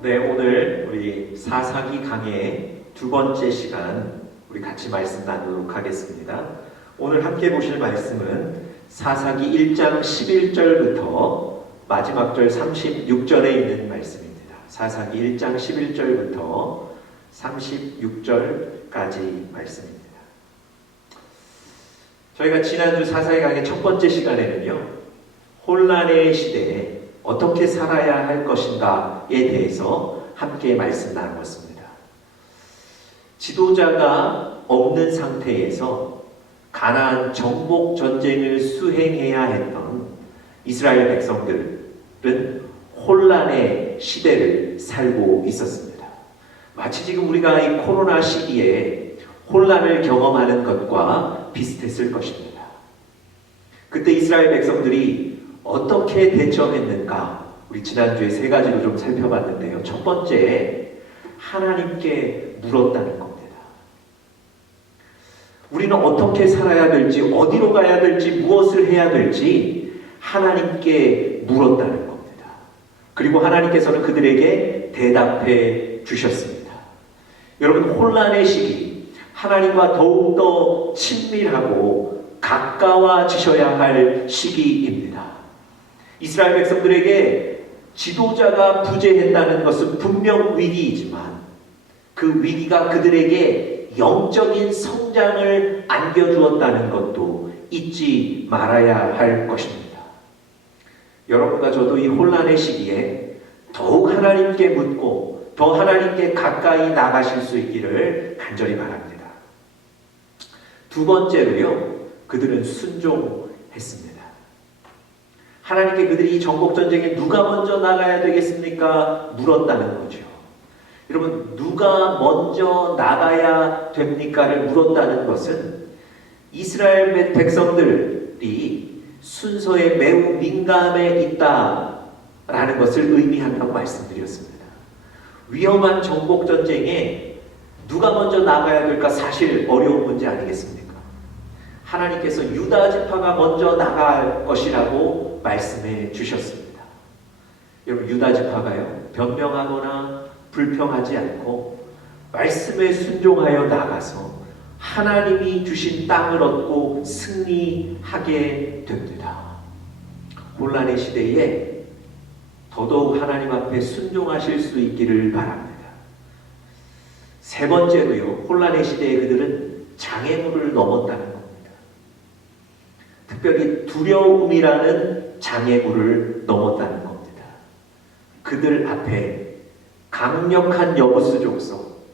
네, 오늘 우리 사사기 강의 두 번째 시간 우리 같이 말씀 나누도록 하겠습니다. 오늘 함께 보실 말씀은 사사기 1장 11절부터 마지막 절 36절에 있는 말씀입니다. 사사기 1장 11절부터 36절까지 말씀입니다. 저희가 지난주 사사기 강의 첫 번째 시간에는요, 혼란의 시대에 어떻게 살아야 할 것인가에 대해서 함께 말씀 나누었습니다. 지도자가 없는 상태에서 가나안 정복 전쟁을 수행해야 했던 이스라엘 백성들은 혼란의 시대를 살고 있었습니다. 마치 지금 우리가 이 코로나 시기에 혼란을 경험하는 것과 비슷했을 것입니다. 그때 이스라엘 백성들이 어떻게 대처했는가? 우리 지난주에 세 가지로 좀 살펴봤는데요. 첫 번째, 하나님께 물었다는 겁니다. 우리는 어떻게 살아야 될지, 어디로 가야 될지, 무엇을 해야 될지 하나님께 물었다는 겁니다. 그리고 하나님께서는 그들에게 대답해 주셨습니다. 여러분, 혼란의 시기, 하나님과 더욱더 친밀하고 가까워지셔야 할 시기입니다. 이스라엘 백성들에게 지도자가 부재했다는 것은 분명 위기이지만 그 위기가 그들에게 영적인 성장을 안겨주었다는 것도 잊지 말아야 할 것입니다. 여러분과 저도 이 혼란의 시기에 더욱 하나님께 묻고 더 하나님께 가까이 나가실 수 있기를 간절히 바랍니다. 두 번째로요, 그들은 순종했습니다. 하나님께 그들이 이 정복전쟁에 누가 먼저 나가야 되겠습니까? 물었다는 거죠. 여러분, 누가 먼저 나가야 됩니까를 물었다는 것은 이스라엘 백성들이 순서에 매우 민감해 있다라는 것을 의미한다고 말씀드렸습니다. 위험한 정복전쟁에 누가 먼저 나가야 될까 사실 어려운 문제 아니겠습니까? 하나님께서 유다 지파가 먼저 나갈 것이라고 말씀해 주셨습니다. 여러분, 유다 지파가요, 변명하거나 불평하지 않고 말씀에 순종하여 나가서 하나님이 주신 땅을 얻고 승리하게 됩니다. 혼란의 시대에 더더욱 하나님 앞에 순종하실 수 있기를 바랍니다. 세 번째로요, 혼란의 시대에 그들은 장애물을 넘었다는 겁니다. 특별히 두려움이라는 장애물을 넘었다는 겁니다. 그들 앞에 강력한 여부스 족속,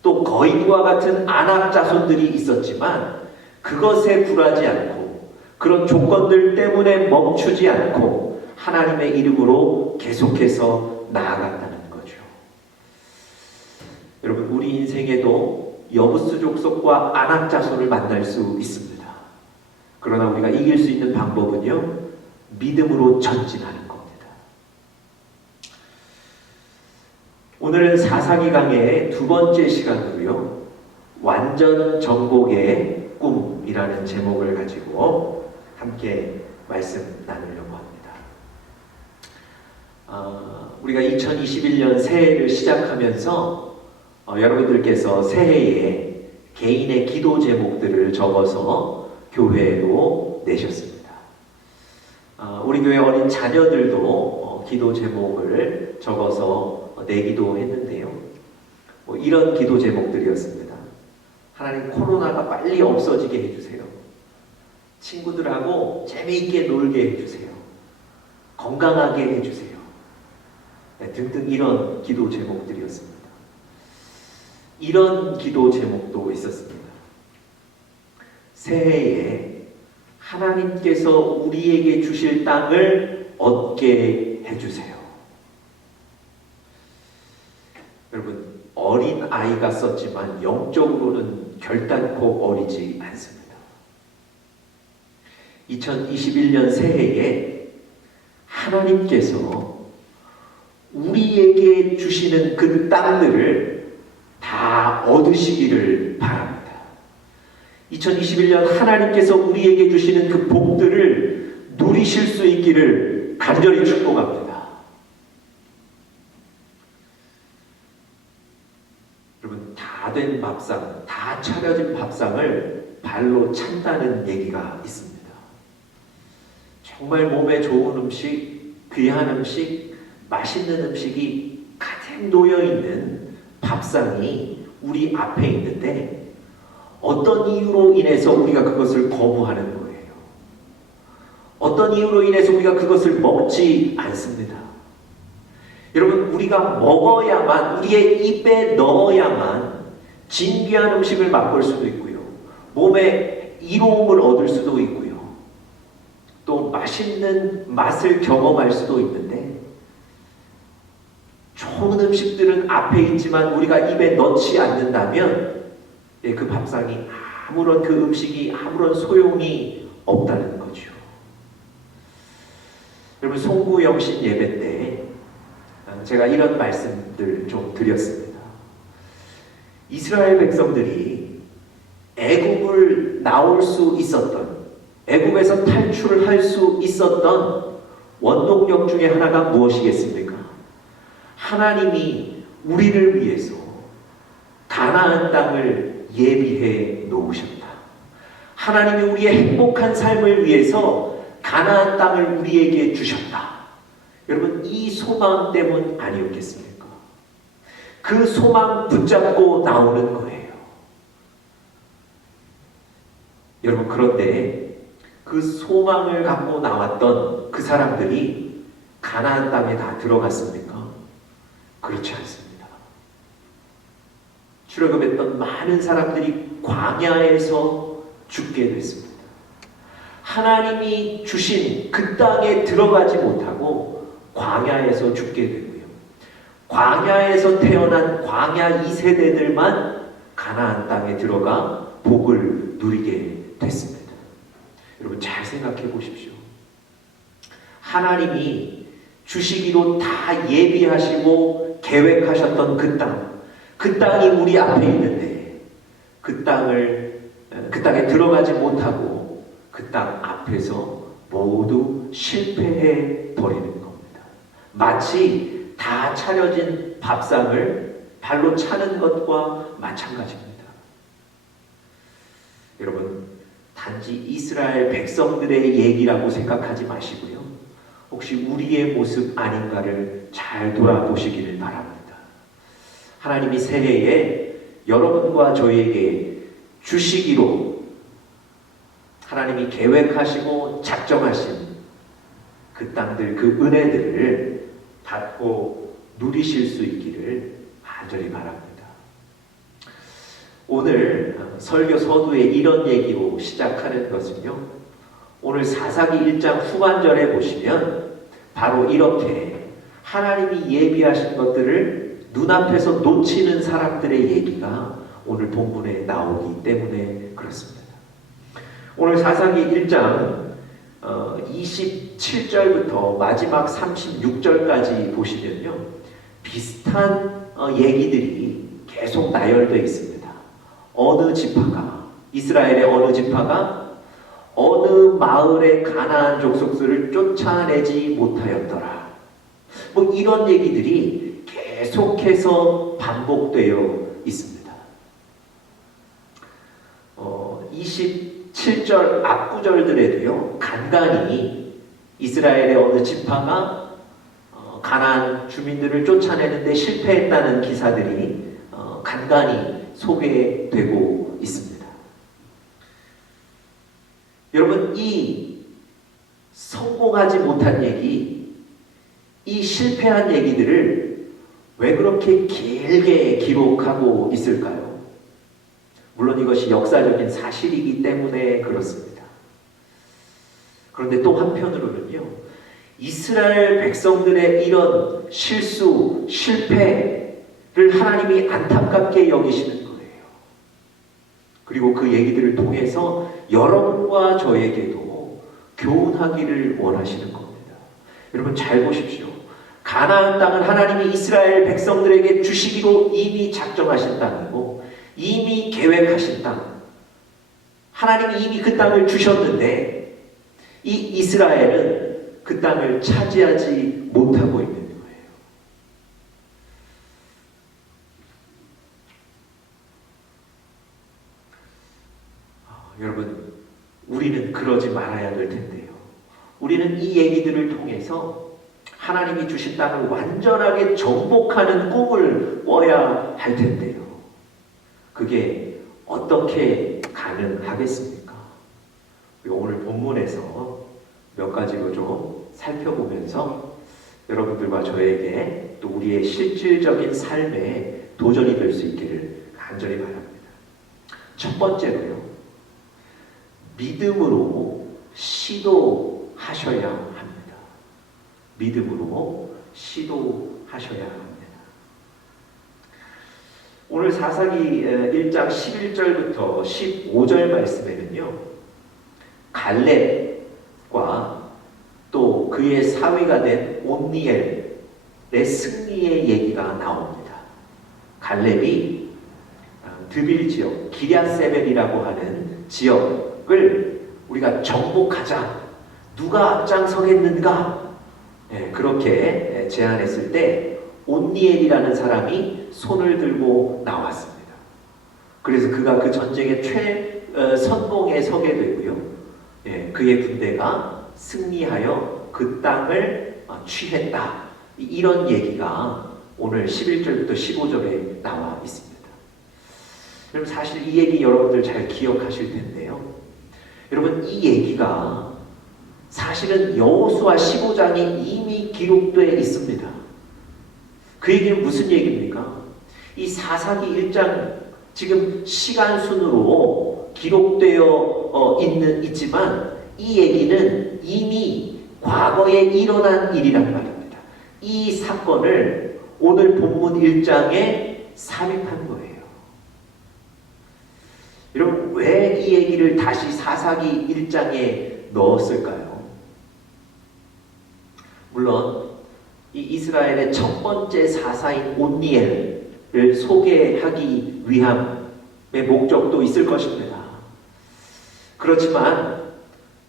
또 거인과 같은 안악 자손들이 있었지만 그것에 굴하지 않고 그런 조건들 때문에 멈추지 않고 하나님의 이름으로 계속해서 나아갔다는 거죠. 여러분, 우리 인생에도 여부스 족속과 안악 자손을 만날 수 있습니다. 그러나 우리가 이길 수 있는 방법은요, 믿음으로 전진하는 겁니다. 오늘은 사사기 강의 두 번째 시간으로요, 완전 정복의 꿈이라는 제목을 가지고 함께 말씀 나누려고 합니다. 우리가 2021년 새해를 시작하면서 여러분들께서 새해에 개인의 기도 제목들을 적어서 교회로 내셨습니다. 우리 교회 어린 자녀들도 기도 제목을 적어서 내기도 했는데요. 이런 기도 제목들이었습니다. 하나님, 코로나가 빨리 없어지게 해주세요. 친구들하고 재미있게 놀게 해주세요. 건강하게 해주세요. 등등 이런 기도 제목들이었습니다. 이런 기도 제목도 있었습니다. 새해에 하나님께서 우리에게 주실 땅을 얻게 해주세요. 여러분, 어린 아이가 썼지만 영적으로는 결단코 어리지 않습니다. 2021년 새해에 하나님께서 우리에게 주시는 그 땅들을 다 얻으시기를 바랍니다. 2021년 하나님께서 우리에게 주시는 그 복들을 누리실 수 있기를 간절히 축복합니다. 된 밥상, 다 차려진 밥상을 발로 찬다는 얘기가 있습니다. 정말 몸에 좋은 음식, 귀한 음식, 맛있는 음식이 가득 놓여있는 밥상이 우리 앞에 있는데 어떤 이유로 인해서 우리가 그것을 거부하는 거예요. 어떤 이유로 인해서 우리가 그것을 먹지 않습니다. 여러분, 우리가 먹어야만, 우리의 입에 넣어야만 진귀한 음식을 맛볼 수도 있고요. 몸에 이로움을 얻을 수도 있고요. 또 맛있는 맛을 경험할 수도 있는데 좋은 음식들은 앞에 있지만 우리가 입에 넣지 않는다면 그 밥상이 아무런 그 음식이 아무런 소용이 없다는 거죠. 여러분, 송구영신 예배 때 제가 이런 말씀들 좀 드렸습니다. 이스라엘 백성들이 애굽을 나올 수 있었던, 애굽에서 탈출할 수 있었던 원동력 중에 하나가 무엇이겠습니까? 하나님이 우리를 위해서 가나안 땅을 예비해 놓으셨다. 하나님이 우리의 행복한 삶을 위해서 가나안 땅을 우리에게 주셨다. 여러분, 이 소망 때문 아니었겠습니까? 그 소망 붙잡고 나오는 거예요. 여러분, 그런데 그 소망을 갖고 나왔던 그 사람들이 가나안 땅에 다 들어갔습니까? 그렇지 않습니다. 출애굽했던 많은 사람들이 광야에서 죽게 됐습니다. 하나님이 주신 그 땅에 들어가지 못하고 광야에서 죽게 되고요. 광야에서 태어난 광야 2세대들만 가나안 땅에 들어가 복을 누리게 됐습니다. 여러분, 잘 생각해 보십시오. 하나님이 주시기로 다 예비하시고 계획하셨던 그 땅, 그 땅이 우리 앞에 있는데 그 땅에 들어가지 못하고 그 땅 앞에서 모두 실패해 버리는 겁니다. 마치 다 차려진 밥상을 발로 차는 것과 마찬가지입니다. 여러분, 단지 이스라엘 백성들의 얘기라고 생각하지 마시고요. 혹시 우리의 모습 아닌가를 잘 돌아보시기를 바랍니다. 하나님이 새해에 여러분과 저에게 주시기로 하나님이 계획하시고 작정하신 그 땅들, 그 은혜들을 받고 누리실 수 있기를 간절히 바랍니다. 오늘 설교 서두에 이런 얘기로 시작하는 것은요, 오늘 사사기 1장 후반절에 보시면 바로 이렇게 하나님이 예비하신 것들을 눈앞에서 놓치는 사람들의 얘기가 오늘 본문에 나오기 때문에 그렇습니다. 오늘 사사기 1장 27절부터 마지막 36절까지 보시면요, 비슷한 얘기들이 계속 나열되어 있습니다. 어느 지파가, 이스라엘의 어느 지파가 어느 마을의 가나안 족속들을 쫓아내지 못하였더라. 뭐 이런 얘기들이 계속해서 반복되어 있습니다. 27절 앞구절들에도요, 간간히 이스라엘의 어느 지파가 가나안 주민들을 쫓아내는데 실패했다는 기사들이 간간히 소개되고 있습니다. 여러분, 이 성공하지 못한 얘기, 이 실패한 얘기들을 왜 그렇게 길게 기록하고 있을까요? 물론 이것이 역사적인 사실이기 때문에 그렇습니다. 그런데 또 한편으로는요, 이스라엘 백성들의 이런 실수, 실패를 하나님이 안타깝게 여기시는 거예요. 그리고 그 얘기들을 통해서 여러분과 저에게도 교훈하기를 원하시는 겁니다. 여러분, 잘 보십시오. 가나안 땅은 하나님이 이스라엘 백성들에게 주시기로 이미 작정하신 땅이고 이미 계획하신 땅, 하나님이 이미 그 땅을 주셨는데 이 이스라엘은 그 땅을 차지하지 못하고 있는 거예요. 우리는 이 얘기들을 통해서 하나님이 주신 땅을 완전하게 정복하는 꿈을 꿔야 할 텐데요. 그게 어떻게 가능하겠습니까? 오늘 본문에서 몇 가지로 좀 살펴보면서 여러분들과 저에게 또 우리의 실질적인 삶에 도전이 될 수 있기를 간절히 바랍니다. 첫 번째로요, 믿음으로 시도하셔야 합니다. 믿음으로 시도하셔야 합니다. 오늘 사사기 1장 11절부터 15절 말씀에는요, 갈렙과 또 그의 사위가 된 온니엘의 승리의 얘기가 나옵니다. 갈렙이 드빌 지역, 기럇세벨이라고 하는 지역을 우리가 정복하자. 누가 앞장서겠는가? 그렇게 제안했을 때 온니엘이라는 사람이 손을 들고 나왔습니다. 그래서 그가 그 전쟁의 선봉에 서게 되고요. 그의 군대가 승리하여 그 땅을 취했다. 이런 얘기가 오늘 11절부터 15절에 나와 있습니다. 여러분, 사실 이 얘기 여러분들 잘 기억하실 텐데요. 여러분, 이 얘기가 사실은 여호수아 15장에 이미 기록되어 있습니다. 그 얘기는 무슨 얘기입니까? 이 사사기 1장 지금 시간순으로 기록되어 있지만 이 얘기는 이미 과거에 일어난 일이란 말입니다. 이 사건을 오늘 본문 1장에 삽입한 거예요. 여러분, 왜 이 얘기를 다시 사사기 1장에 넣었을까요? 물론 이 이스라엘의 첫 번째 사사인 온니엘을 소개하기 위함의 목적도 있을 것입니다. 그렇지만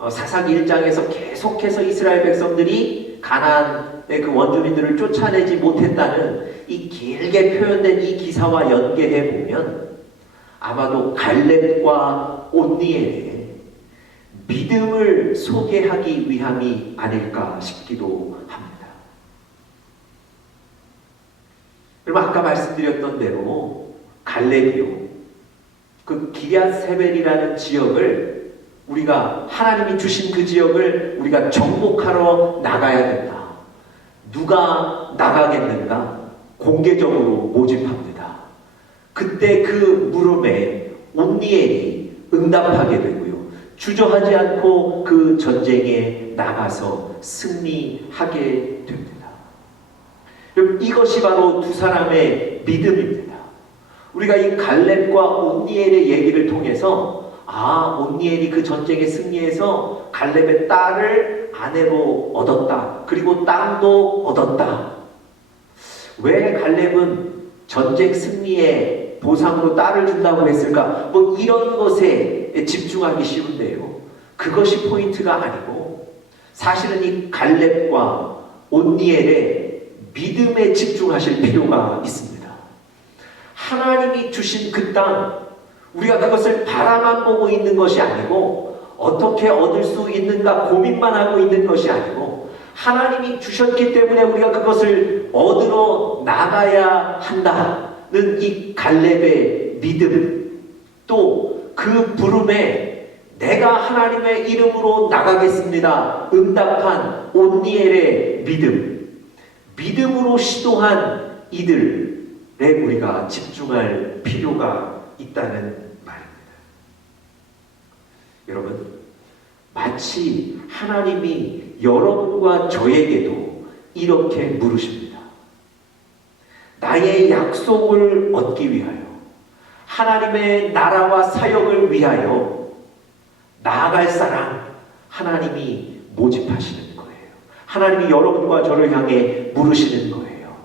사사기 1장에서 계속해서 이스라엘 백성들이 가나안의 그 원주민들을 쫓아내지 못했다는 이 길게 표현된 이 기사와 연계해 보면 아마도 갈렙과 온니엘의 믿음을 소개하기 위함이 아닐까 싶기도 합니다. 여러분, 아까 말씀드렸던 대로 갈렙이요, 그 기럇세벨이라는 지역을 우리가 하나님이 주신 그 지역을 우리가 정복하러 나가야 된다. 누가 나가겠는가? 공개적으로 모집합니다. 그때 그 물음에 온니엘이 응답하게 되고요. 주저하지 않고 그 전쟁에 나가서 승리하게 됩니다. 여러분, 이것이 바로 두 사람의 믿음입니다. 우리가 이 갈렙과 온니엘의 얘기를 통해서 온니엘이 그 전쟁에 승리해서 갈렙의 딸을 아내로 얻었다. 그리고 땅도 얻었다. 왜 갈렙은 전쟁 승리에 보상으로 딸을 준다고 했을까? 이런 것에 집중하기 쉬운데요. 그것이 포인트가 아니고 사실은 이 갈렙과 온니엘의 믿음에 집중하실 필요가 있습니다. 하나님이 주신 그 땅, 우리가 그것을 바라만 보고 있는 것이 아니고 어떻게 얻을 수 있는가 고민만 하고 있는 것이 아니고 하나님이 주셨기 때문에 우리가 그것을 얻으러 나가야 한다는 이 갈렙의 믿음, 또 그 부름에 내가 하나님의 이름으로 나가겠습니다 응답한 온니엘의 믿음으로 시도한 이들에 우리가 집중할 필요가 있다는 말입니다. 여러분, 마치 하나님이 여러분과 저에게도 이렇게 물으십니다. 나의 약속을 얻기 위하여, 하나님의 나라와 사역을 위하여 나아갈 사람 하나님이 모집하시는 거예요. 하나님이 여러분과 저를 향해 물으시는 거예요.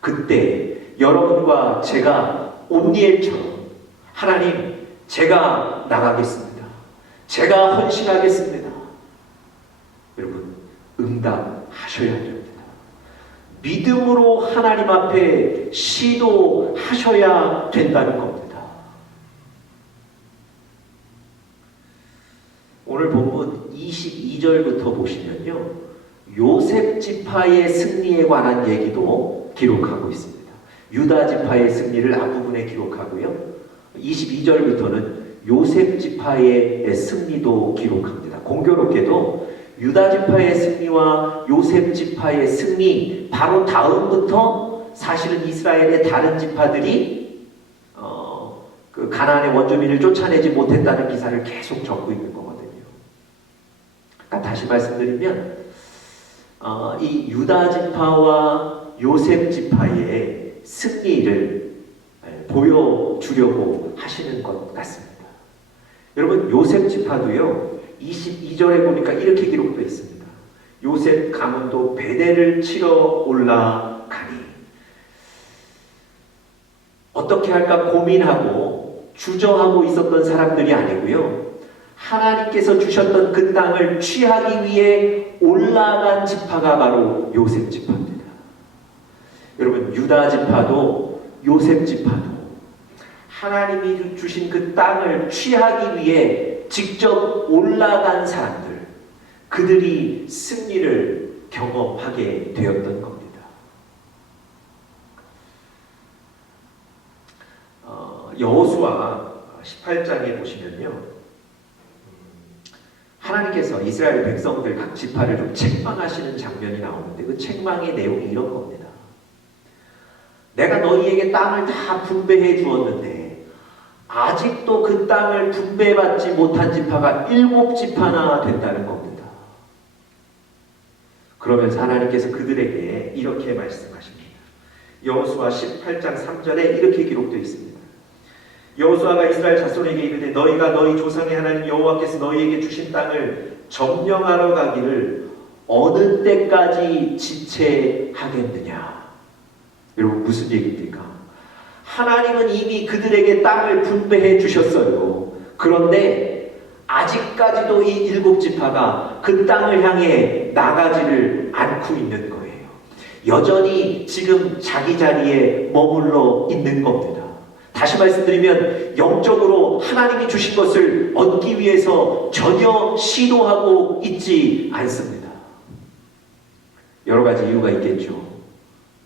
그때 여러분과 제가 온니엘처럼 하나님, 제가 나가겠습니다. 제가 헌신하겠습니다. 여러분, 응답하셔야 됩니다. 믿음으로 하나님 앞에 시도하셔야 된다는 겁니다. 오늘 본문 22절 22절부터 보시면요, 요셉 지파의 승리에 관한 얘기도 기록하고 있습니다. 유다 지파의 승리를 앞부분에 기록하고요, 22절부터는 요셉 지파의 승리도 기록합니다. 공교롭게도 유다 지파의 승리와 요셉 지파의 승리 바로 다음부터 사실은 이스라엘의 다른 지파들이 그 가나안의 원주민을 쫓아내지 못했다는 기사를 계속 적고 있는 거거든요. 그러니까 다시 말씀드리면 이 유다 지파와 요셉 지파의 승리를 보여주려고 하시는 것 같습니다. 여러분, 요셉 지파도요, 22절에 보니까 이렇게 기록되어 있습니다. 요셉 가문도 베델을 치러 올라가니. 어떻게 할까 고민하고 주저하고 있었던 사람들이 아니고요, 하나님께서 주셨던 그 땅을 취하기 위해 올라간 지파가 바로 요셉 지파입니다. 여러분, 유다 지파도 요셉 지파도 하나님이 주신 그 땅을 취하기 위해 직접 올라간 사람들, 그들이 승리를 경험하게 되었던 겁니다. 여호수아 18장에 보시면요, 하나님께서 이스라엘 백성들 각 지파를 좀 책망하시는 장면이 나오는데, 그 책망의 내용이 이런 겁니다. 내가 너희에게 땅을 다 분배해 주었는데 아직도 그 땅을 분배받지 못한 지파가 7지파나 된다는 겁니다. 그러면서 하나님께서 그들에게 이렇게 말씀하십니다. 여호수아 18장 3절에 이렇게 기록되어 있습니다. 여호수아가 이스라엘 자손에게 이르되 너희가 너희 조상의 하나님 여호와께서 너희에게 주신 땅을 점령하러 가기를 어느 때까지 지체하겠느냐. 여러분, 무슨 얘기입니까? 하나님은 이미 그들에게 땅을 분배해 주셨어요. 그런데 아직까지도 이 7지파가 그 땅을 향해 나가지를 않고 있는 거예요. 여전히 지금 자기 자리에 머물러 있는 겁니다. 다시 말씀드리면 영적으로 하나님이 주신 것을 얻기 위해서 전혀 시도하고 있지 않습니다. 여러 가지 이유가 있겠죠.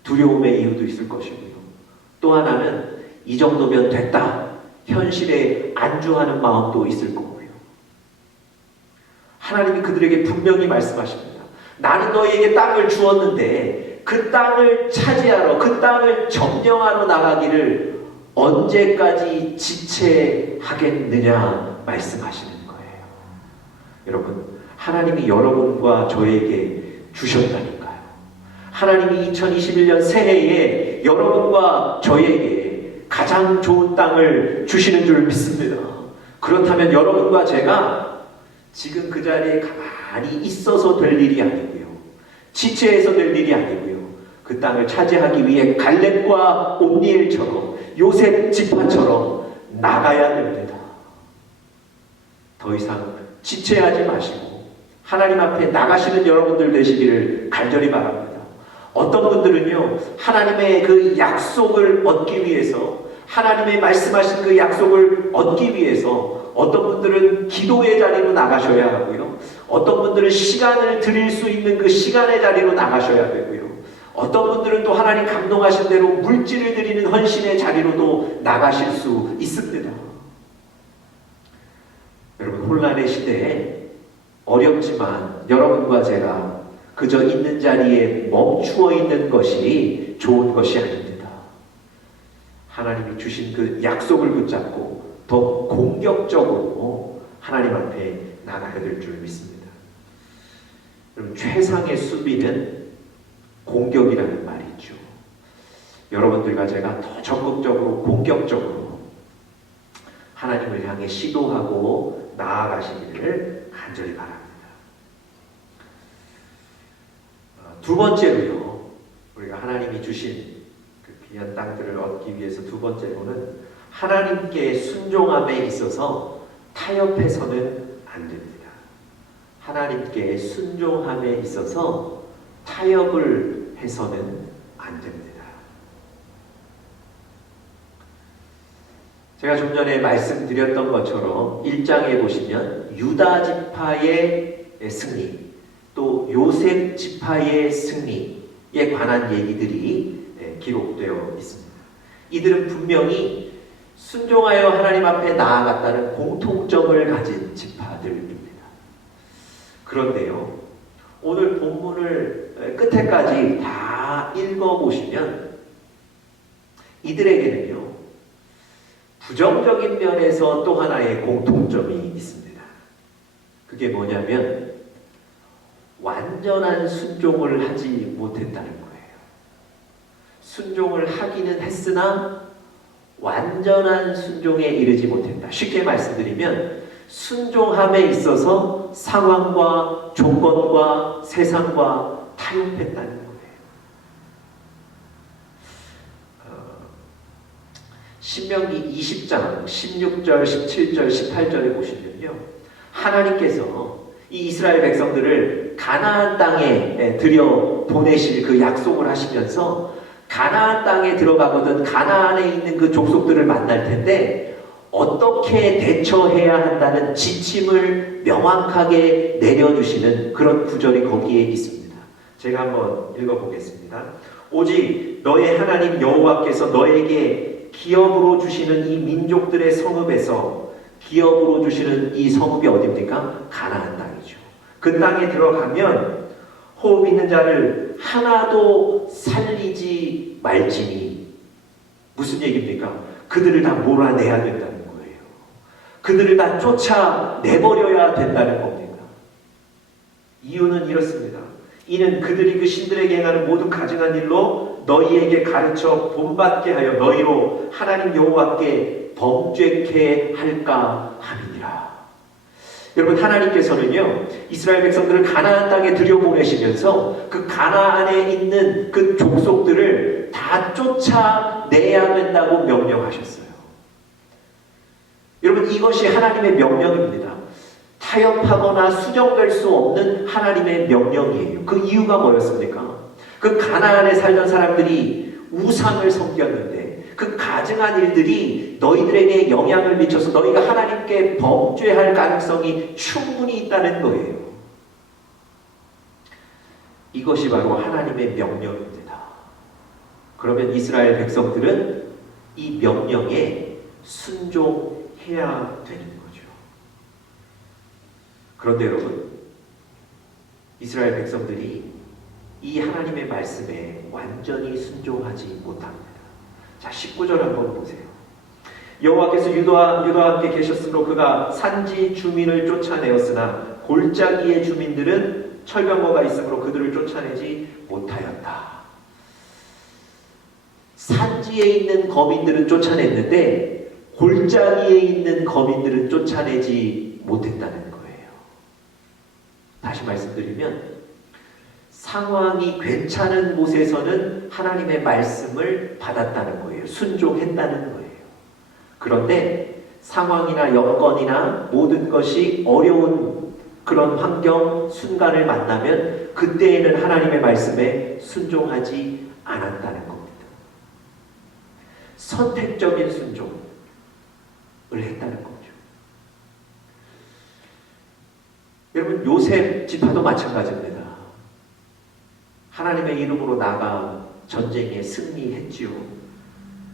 두려움의 이유도 있을 것이고요. 또 하나는 이 정도면 됐다, 현실에 안주하는 마음도 있을 거고요. 하나님이 그들에게 분명히 말씀하십니다. 나는 너희에게 땅을 주었는데 그 땅을 차지하러, 그 땅을 점령하러 나가기를 언제까지 지체하겠느냐 말씀하시는 거예요. 여러분, 하나님이 여러분과 저에게 주셨다니까요. 하나님이 2021년 새해에 여러분과 저에게 가장 좋은 땅을 주시는 줄 믿습니다. 그렇다면 여러분과 제가 지금 그 자리에 가만히 있어서 될 일이 아니고요, 지체해서 될 일이 아니고요, 그 땅을 차지하기 위해 갈렙과 온니엘처럼 요셉 지파처럼 나가야 됩니다. 더 이상 지체하지 마시고 하나님 앞에 나가시는 여러분들 되시기를 간절히 바랍니다. 어떤 분들은요, 하나님의 그 약속을 얻기 위해서, 하나님의 말씀하신 그 약속을 얻기 위해서 어떤 분들은 기도의 자리로 나가셔야 하고요, 어떤 분들은 시간을 드릴 수 있는 그 시간의 자리로 나가셔야 되고요, 어떤 분들은 또 하나님 감동하신 대로 물질을 드리는 헌신의 자리로도 나가실 수 있습니다. 여러분, 혼란의 시대에 어렵지만 여러분과 제가 그저 있는 자리에 멈추어 있는 것이 좋은 것이 아닙니다. 하나님이 주신 그 약속을 붙잡고 더 공격적으로 하나님 앞에 나가야 될 줄 믿습니다. 여러분, 최상의 수비는 공격이라는 말이 있죠. 여러분들과 제가 더 적극적으로, 공격적으로 하나님을 향해 시도하고 나아가시기를 간절히 바랍니다. 두 번째로요, 우리가 하나님이 주신 그 귀한 땅들을 얻기 위해서 두 번째로는 하나님께 순종함에 있어서 타협해서는 안 됩니다. 하나님께 순종함에 있어서 타협을 해서는 안 됩니다. 제가 좀 전에 말씀드렸던 것처럼 1장에 보시면 유다 지파의 승리, 또 요셉 지파의 승리에 관한 얘기들이 기록되어 있습니다. 이들은 분명히 순종하여 하나님 앞에 나아갔다는 공통점을 가진 지파들입니다. 그런데요, 오늘 본문을 끝에까지 다 읽어보시면 이들에게는요, 부정적인 면에서 또 하나의 공통점이 있습니다. 그게 뭐냐면 완전한 순종을 하지 못했다는 거예요. 순종을 하기는 했으나 완전한 순종에 이르지 못했다. 쉽게 말씀드리면 순종함에 있어서 상황과 조건과 세상과 타협했다는 거예요. 신명기 20장 16절, 17절, 18절에 보시면요, 하나님께서 이 이스라엘 백성들을 가나안 땅에 들여 보내실 그 약속을 하시면서 가나안 땅에 들어가거든 가나안에 있는 그 족속들을 만날 텐데 어떻게 대처해야 한다는 지침을 명확하게 내려주시는 그런 구절이 거기에 있습니다. 제가 한번 읽어보겠습니다. 오직 너의 하나님 여호와께서 너에게 기업으로 주시는 이 민족들의 성읍에서 기업으로 주시는 이 성읍이 어디입니까? 가나안 땅이죠. 그 땅에 들어가면 호흡 있는 자를 하나도 살리지 말지니, 무슨 얘기입니까? 그들을 다 몰아내야 된다는 거예요. 그들을 다 쫓아내버려야 된다는 겁니다. 이유는 이렇습니다. 이는 그들이 그 신들에게 행하는 모든 가증한 일로 너희에게 가르쳐 본받게 하여 너희로 하나님 여호와께 범죄케 할까 함이니라. 여러분, 하나님께서는요, 이스라엘 백성들을 가나안 땅에 들여보내시면서 그 가나안에 있는 그 족속들을 다 쫓아내야 된다고 명령하셨어요. 여러분, 이것이 하나님의 명령입니다. 타협하거나 수정될 수 없는 하나님의 명령이에요. 그 이유가 뭐였습니까? 그 가나안에 살던 사람들이 우상을 섬겼는데 그 가증한 일들이 너희들에게 영향을 미쳐서 너희가 하나님께 범죄할 가능성이 충분히 있다는 거예요. 이것이 바로 하나님의 명령입니다. 그러면 이스라엘 백성들은 이 명령에 순종해야 되는 거죠. 그런데 여러분, 이스라엘 백성들이 이 하나님의 말씀에 완전히 순종하지 못합니다. 자, 19절 한번 보세요. 여호와께서 유다와 함께 계셨으므로 그가 산지 주민을 쫓아내었으나 골짜기의 주민들은 철병거가 있으므로 그들을 쫓아내지 못하였다. 산지에 있는 거민들은 쫓아냈는데 골짜기에 있는 거민들은 쫓아내지 못했다는 거예요. 다시 말씀드리면 상황이 괜찮은 곳에서는 하나님의 말씀을 받았다는 거예요. 순종했다는 거예요. 그런데 상황이나 여건이나 모든 것이 어려운 그런 환경, 순간을 만나면 그때에는 하나님의 말씀에 순종하지 않았다는 겁니다. 선택적인 순종을 했다는 거죠. 여러분, 요셉 지파도 마찬가지입니다. 하나님의 이름으로 나가 전쟁에 승리했지요.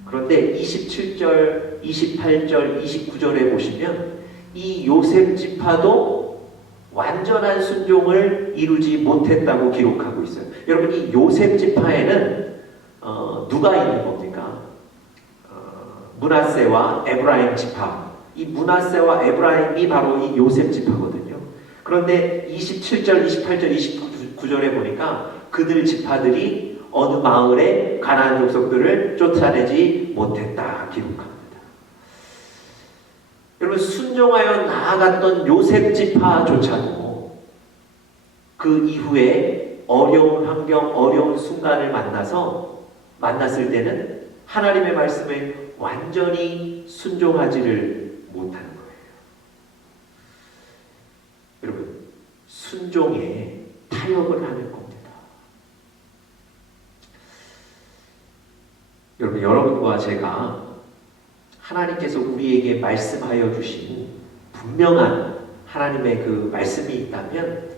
그런데 27절, 28절, 29절에 보시면 이 요셉 지파도 완전한 순종을 이루지 못했다고 기록하고 있어요. 여러분, 이 요셉 지파에는 누가 있는 겁니까? 므낫세와 에브라임 지파. 이 므낫세와 에브라임이 바로 이 요셉 지파거든요. 그런데 27절, 28절, 29절에 보니까 그들 지파들이 어느 마을에 가나안 족속들을 쫓아내지 못했다 기록합니다. 여러분, 순종하여 나아갔던 요셉 지파조차도 그 이후에 어려운 환경, 어려운 순간을 만났을 때는 하나님의 말씀에 완전히 순종하지를 못하는 거예요. 여러분, 순종에 타협을 하는 겁니다. 여러분과 제가 하나님께서 우리에게 말씀하여 주신 분명한 하나님의 그 말씀이 있다면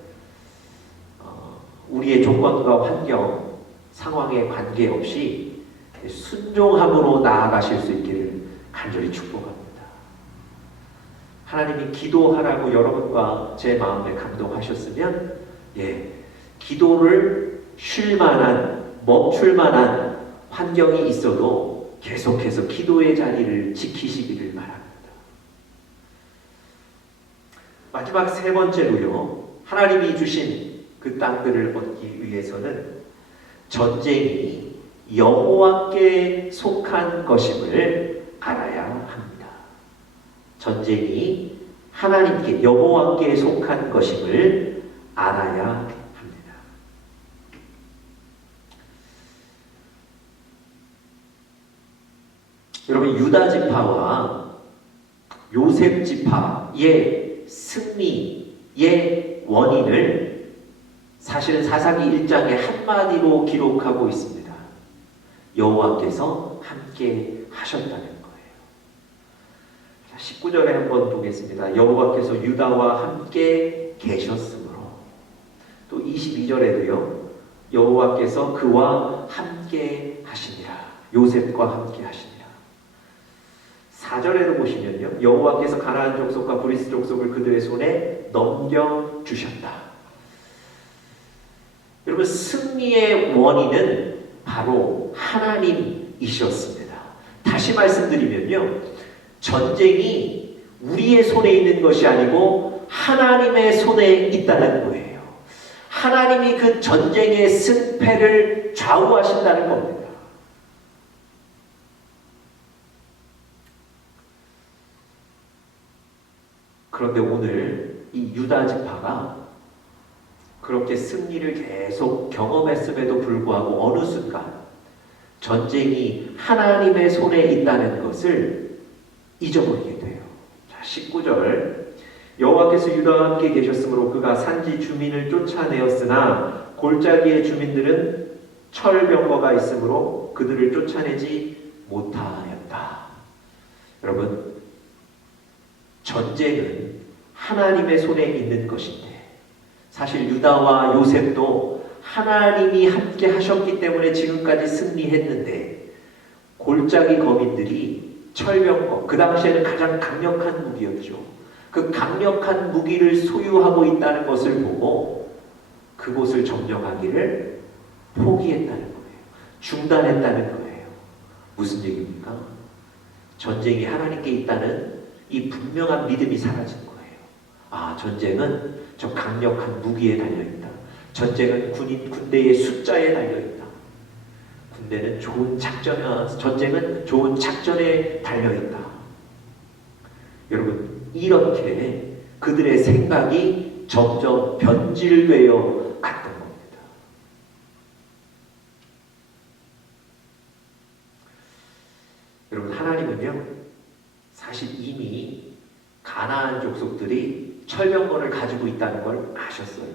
우리의 조건과 환경, 상황에 관계없이 순종함으로 나아가실 수 있기를 간절히 축복합니다. 하나님이 기도하라고 여러분과 제 마음에 감동하셨으면 기도를 쉴 만한, 멈출 만한 환경이 있어도 계속해서 기도의 자리를 지키시기를 바랍니다. 마지막 세 번째로요, 하나님이 주신 그 땅들을 얻기 위해서는 전쟁이 여호와께 속한 것임을 알아야 합니다. 전쟁이 하나님께, 여호와께 속한 것임을 알아야 합니다. 여러분, 유다 지파와 요셉 지파의 승리의 원인을 사실은 사사기 1장에 한마디로 기록하고 있습니다. 여호와께서 함께 하셨다는 거예요. 19절에 한번 보겠습니다. 여호와께서 유다와 함께 계셨으므로. 또 22절에도요. 여호와께서 그와 함께 하시니라. 요셉과 함께 하시니라. 4절에도 보시면요. 여호와께서 가나안 족속과 브리스 족속을 그들의 손에 넘겨주셨다. 여러분, 승리의 원인은 바로 하나님이셨습니다. 다시 말씀드리면요. 전쟁이 우리의 손에 있는 것이 아니고 하나님의 손에 있다는 거예요. 하나님이 그 전쟁의 승패를 좌우하신다는 겁니다. 그런데 오늘 이 유다 지파가 그렇게 승리를 계속 경험했음에도 불구하고 어느 순간 전쟁이 하나님의 손에 있다는 것을 잊어버리게 돼요. 자, 19절. 여호와께서 유다와 함께 계셨으므로 그가 산지 주민을 쫓아내었으나 골짜기의 주민들은 철병거가 있으므로 그들을 쫓아내지 못하였다. 여러분, 전쟁은 하나님의 손에 있는 것인데, 사실 유다와 요셉도 하나님이 함께 하셨기 때문에 지금까지 승리했는데, 골짜기 거민들이 철병거, 그 당시에는 가장 강력한 무기였죠. 그 강력한 무기를 소유하고 있다는 것을 보고 그곳을 점령하기를 포기했다는 거예요. 중단했다는 거예요. 무슨 얘기입니까? 전쟁이 하나님께 있다는 이 분명한 믿음이 사라진 거예요. 아, 전쟁은 저 강력한 무기에 달려있다. 전쟁은 군대의 숫자에 달려있다. 전쟁은 좋은 작전에 달려있다. 여러분, 이렇게 그들의 생각이 점점 변질되어 갔던 겁니다. 여러분, 하나님은요, 사실 이미 가나안 족속들이 철병거를 가지고 있다는 걸 아셨어요.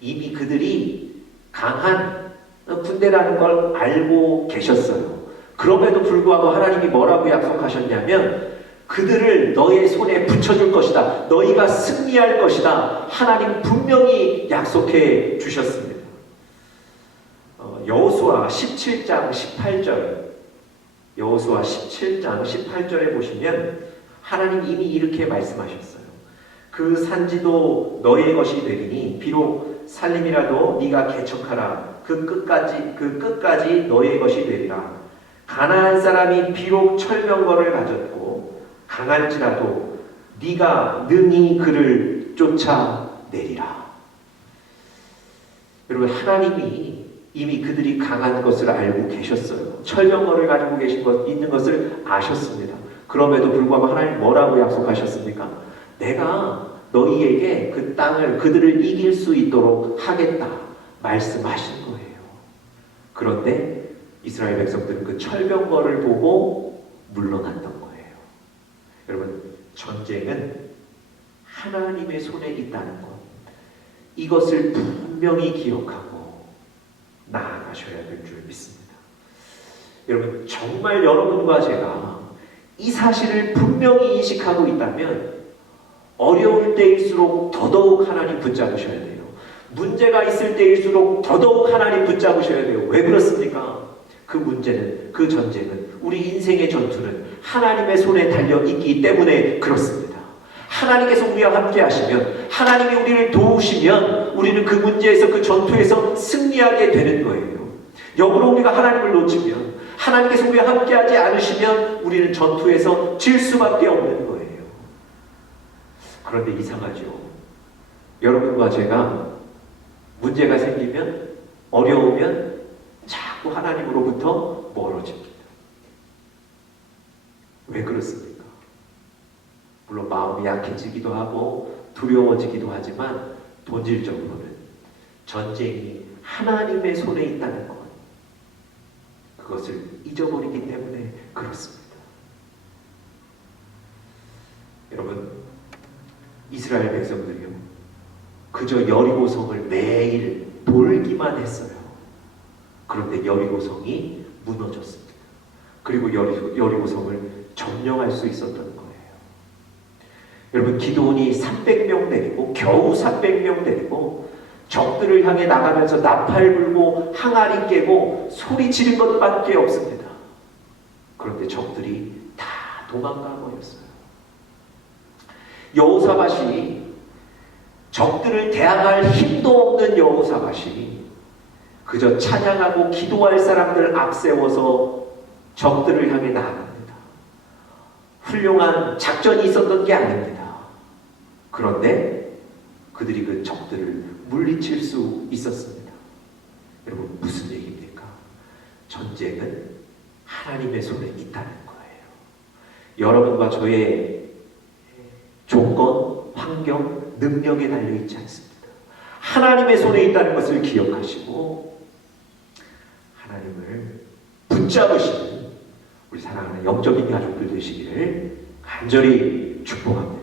이미 그들이 강한 군대라는 걸 알고 계셨어요. 그럼에도 불구하고 하나님이 뭐라고 약속하셨냐면 그들을 너의 손에 붙여줄 것이다. 너희가 승리할 것이다. 하나님 분명히 약속해 주셨습니다. 여호수아 17장 18절, 여호수아 17장 18절에 보시면 하나님 이미 이렇게 말씀하셨어요. 그 산지도 너의 것이 되리니 비록 살림이라도 네가 개척하라. 그 끝까지 너의 것이 되리라. 가나안 사람이 비록 철병거를 가졌고 강할지라도 네가 능히 그를 쫓아내리라. 여러분, 하나님이 이미 그들이 강한 것을 알고 계셨어요. 철병거를 가지고 있는 것을 아셨습니다. 그럼에도 불구하고 하나님 뭐라고 약속하셨습니까? 내가 너희에게 그 땅을, 그들을 이길 수 있도록 하겠다 말씀하신 거예요. 그런데 이스라엘 백성들은 그 철병거를 보고 물러났던 거예요. 여러분, 전쟁은 하나님의 손에 있다는 것, 이것을 분명히 기억하고 나아가셔야 될 줄 믿습니다. 여러분, 정말 여러분과 제가 이 사실을 분명히 인식하고 있다면 어려울 때일수록 더더욱 하나님 붙잡으셔야 돼요. 문제가 있을 때일수록 더더욱 하나님 붙잡으셔야 돼요. 왜 그렇습니까? 그 문제는, 그 전쟁은, 우리 인생의 전투는 하나님의 손에 달려 있기 때문에 그렇습니다. 하나님께서 우리와 함께 하시면, 하나님이 우리를 도우시면 우리는 그 문제에서, 그 전투에서 승리하게 되는 거예요. 역으로 우리가 하나님을 놓치면, 하나님께서 우리와 함께하지 않으시면 우리는 전투에서 질 수밖에 없는 거예요. 그런데 이상하죠. 여러분과 제가 문제가 생기면, 어려우면 자꾸 하나님으로부터 멀어집니다. 왜 그렇습니까? 물론 마음이 약해지기도 하고 두려워지기도 하지만 본질적으로는 전쟁이 하나님의 손에 있다는 것, 그것을 잊어버리기 때문에 그렇습니다. 여러분, 이스라엘 백성들이요, 그저 여리고성을 매일 돌기만 했어요. 그런데 여리고성이 무너졌습니다. 그리고 여리고성을 점령할 수 있었던 거예요. 여러분, 기드온이 300명 데리고, 겨우 300명 데리고 적들을 향해 나가면서 나팔 불고 항아리 깨고 소리 지른 것밖에 없습니다. 그런데 적들이 다 도망가 버렸어요. 여호사밧이, 적들을 대항할 힘도 없는 여호사밧이 그저 찬양하고 기도할 사람들 앞세워서 적들을 향해 나아갑니다. 훌륭한 작전이 있었던 게 아닙니다. 그런데 그들이 그 적들을 물리칠 수 있었습니다. 여러분, 무슨 얘기입니까? 전쟁은 하나님의 손에 있다는 거예요. 여러분과 저의 조건, 환경, 능력에 달려있지 않습니다. 하나님의 손에 있다는 것을 기억하시고 하나님을 붙잡으시는 우리 사랑하는 영적인 가족들 되시기를 간절히 축복합니다.